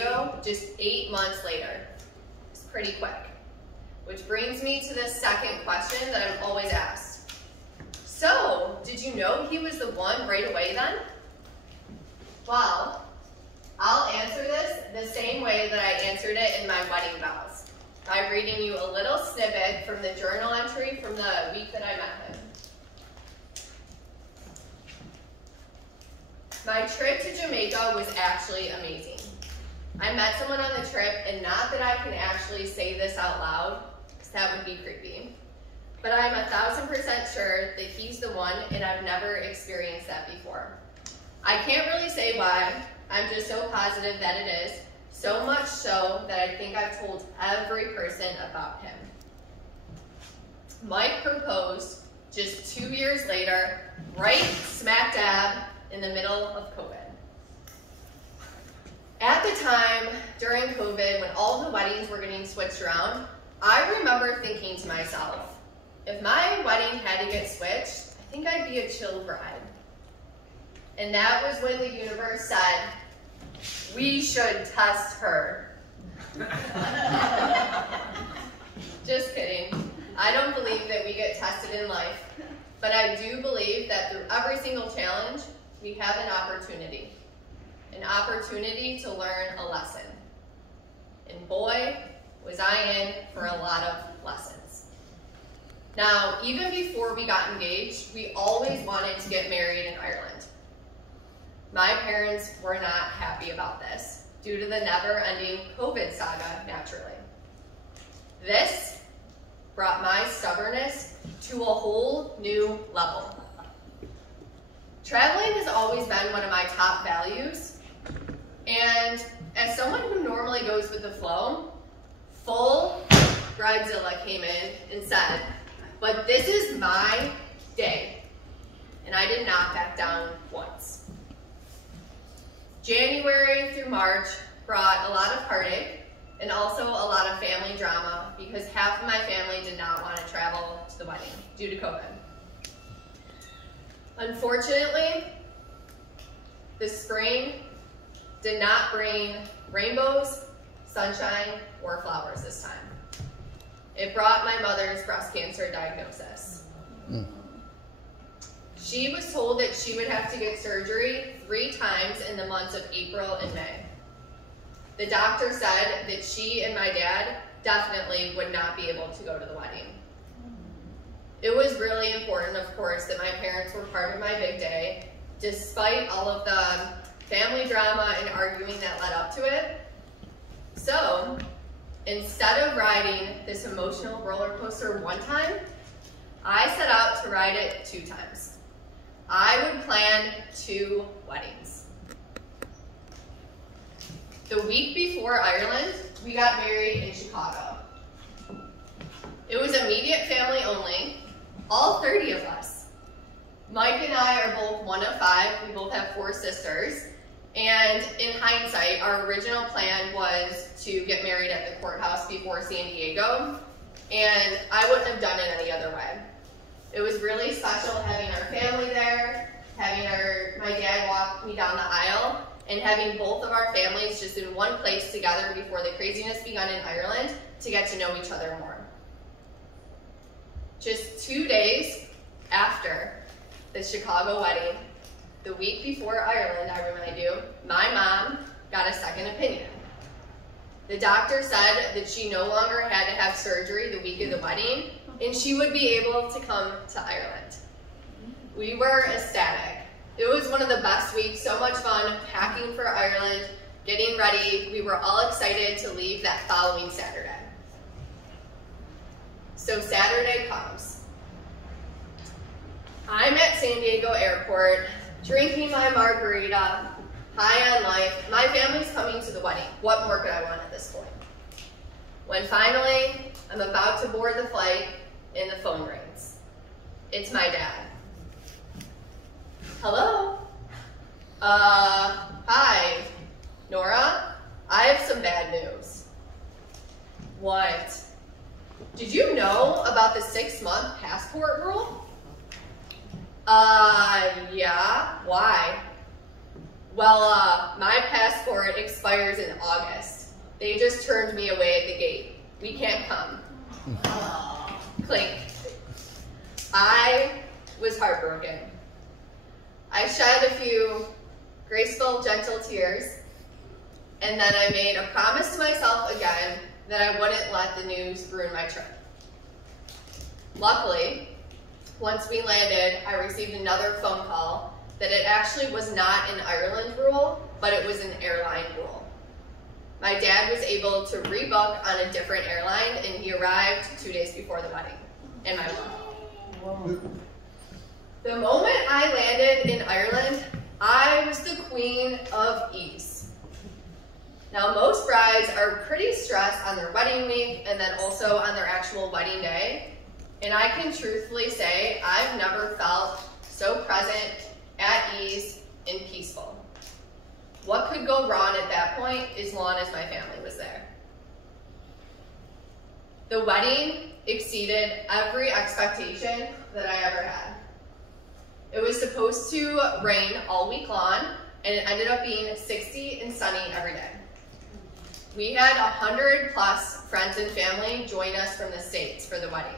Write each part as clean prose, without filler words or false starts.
Diego just 8 months later. It's pretty quick. Which brings me to the second question that I'm always asked. So, did you know he was the one right away then? Well, I'll answer this the same way that I answered it in my wedding vows, by reading you a little snippet from the journal entry from the week that I met him. My trip to Jamaica was actually amazing. I met someone on the trip, and not that I can actually say this out loud, because that would be creepy, but I'm 1000% sure that he's the one, and I've never experienced that before. I can't really say why, I'm just so positive that it is, so much so that I think I've told every person about him. Mike proposed just 2 years later, right smack dab in the middle of COVID. At the time, during COVID, when all the weddings were getting switched around, I remember thinking to myself, if my wedding had to get switched, I think I'd be a chill bride. And that was when the universe said, we should test her. Just kidding. I don't believe that we get tested in life, but I do believe that through every single challenge, we have an opportunity to learn a lesson. And boy, was I in for a lot of lessons. Now, even before we got engaged, we always wanted to get married in Ireland. My parents were not happy about this due to the never-ending COVID saga, naturally. This brought my stubbornness to a whole new level. Traveling has always been one of my top values, and as someone who normally goes with the flow, full Bridezilla came in and said, but this is my day, and I did not back down once. January through March brought a lot of heartache and also a lot of family drama because half of my family did not want to travel to the wedding due to COVID. Unfortunately, the spring did not bring rainbows, sunshine, or flowers this time. It brought my mother's breast cancer diagnosis. She was told that she would have to get surgery 3 times in the months of April and May. The doctor said that she and my dad definitely would not be able to go to the wedding. It was really important, of course, that my parents were part of my big day, despite all of the family drama and arguing that led up to it. So, instead of riding this emotional roller coaster 1 time, I set out to ride it 2 times. I would plan 2 weddings. The week before Ireland, we got married in Chicago. It was immediate family only, all 30 of us. Mike and I are both 1 of 5, we both have 4 sisters, and in hindsight, our original plan was to get married at the courthouse before San Diego, and I wouldn't have done it any other way. It was really special having our family there, having my dad walk me down the aisle, and having both of our families just in one place together before the craziness begun in Ireland to get to know each other more. Just 2 days after the Chicago wedding, the week before Ireland, I remind you, my mom got a second opinion. The doctor said that she no longer had to have surgery the week of the wedding, and she would be able to come to Ireland. We were ecstatic. It was one of the best weeks, so much fun, packing for Ireland, getting ready. We were all excited to leave that following Saturday. So Saturday comes. I'm at San Diego Airport, drinking my margarita, high on life. My family's coming to the wedding. What more could I want at this point? When finally, I'm about to board the flight, and the phone rings. It's my dad. Hello? Hi, Nora? I have some bad news. What? Did you know about the 6-month passport rule? Yeah, why? Well, my passport expires in August. They just turned me away at the gate. We can't come. Clink. I was heartbroken. I shed a few graceful, gentle tears, and then I made a promise to myself again that I wouldn't let the news ruin my trip. Luckily, once we landed, I received another phone call that it actually was not an Ireland rule, but it was an airline rule. My dad was able to rebook on a different airline, and he arrived 2 days before the wedding, and my mom. The moment I landed in Ireland, I was the queen of ease. Now, most brides are pretty stressed on their wedding week and then also on their actual wedding day, and I can truthfully say I've never felt so present, at ease, and peaceful. What could go wrong at that point as long as my family was there? The wedding exceeded every expectation that I ever had. It was supposed to rain all week long, and it ended up being 60 and sunny every day. We had 100+ friends and family join us from the States for the wedding.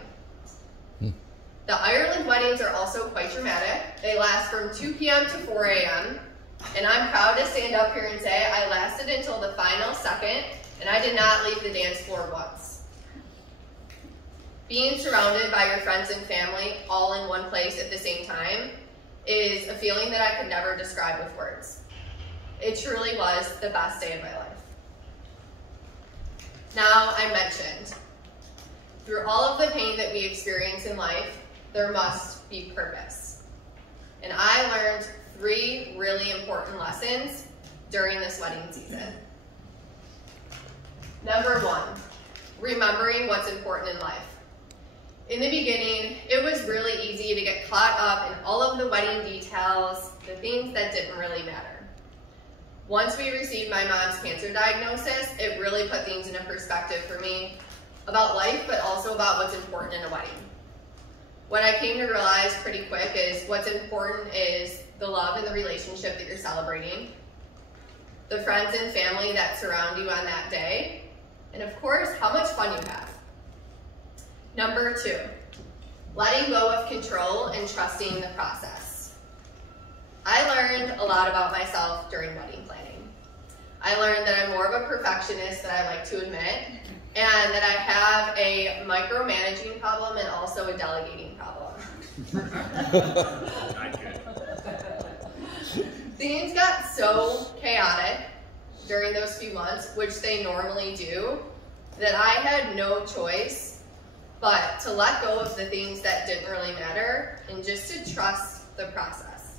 The Ireland weddings are also quite dramatic. They last from 2 p.m. to 4 a.m. And I'm proud to stand up here and say I lasted until the final second, and I did not leave the dance floor once. Being surrounded by your friends and family all in one place at the same time is a feeling that I could never describe with words. It truly was the best day of my life. Now, I mentioned, through all of the pain that we experience in life, there must be purpose. And I learned 3 really important lessons during this wedding season. Number 1, remembering what's important in life. In the beginning, it was really easy to get caught up in all of the wedding details, the things that didn't really matter. Once we received my mom's cancer diagnosis, it really put things into perspective for me about life, but also about what's important in a wedding. What I came to realize pretty quick is what's important is the love and the relationship that you're celebrating, the friends and family that surround you on that day, and of course, how much fun you have. Number 2, letting go of control and trusting the process. I learned a lot about myself during wedding planning. I learned that I'm more of a perfectionist than I like to admit, and that I have a micromanaging problem and also a delegating problem. Things got so chaotic during those few months, which they normally do, that I had no choice but to let go of the things that didn't really matter and just to trust the process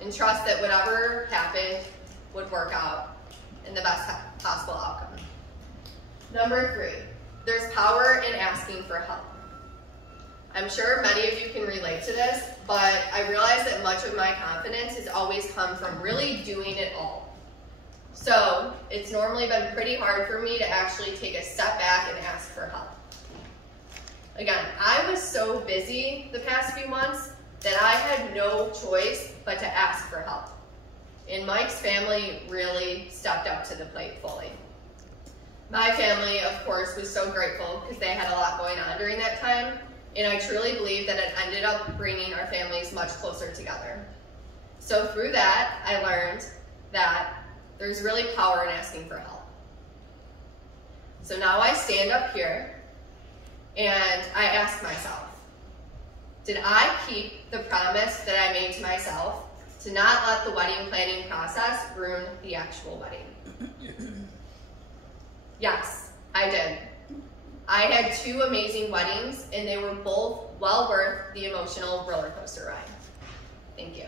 and trust that whatever happened would work out in the best possible outcome. Number 3, there's power in asking for help. I'm sure many of you can relate to this, but I realize that much of my confidence has always come from really doing it all. So it's normally been pretty hard for me to actually take a step back and ask for help. Again, I was so busy the past few months that I had no choice but to ask for help. And Mike's family really stepped up to the plate fully. My family, of course, was so grateful because they had a lot going on during that time, and I truly believe that it ended up bringing our families much closer together. So through that, I learned that there's really power in asking for help. So now I stand up here and I ask myself, did I keep the promise that I made to myself to not let the wedding planning process ruin the actual wedding? Yes, I did. I had 2 amazing weddings, and they were both well worth the emotional roller coaster ride. Thank you.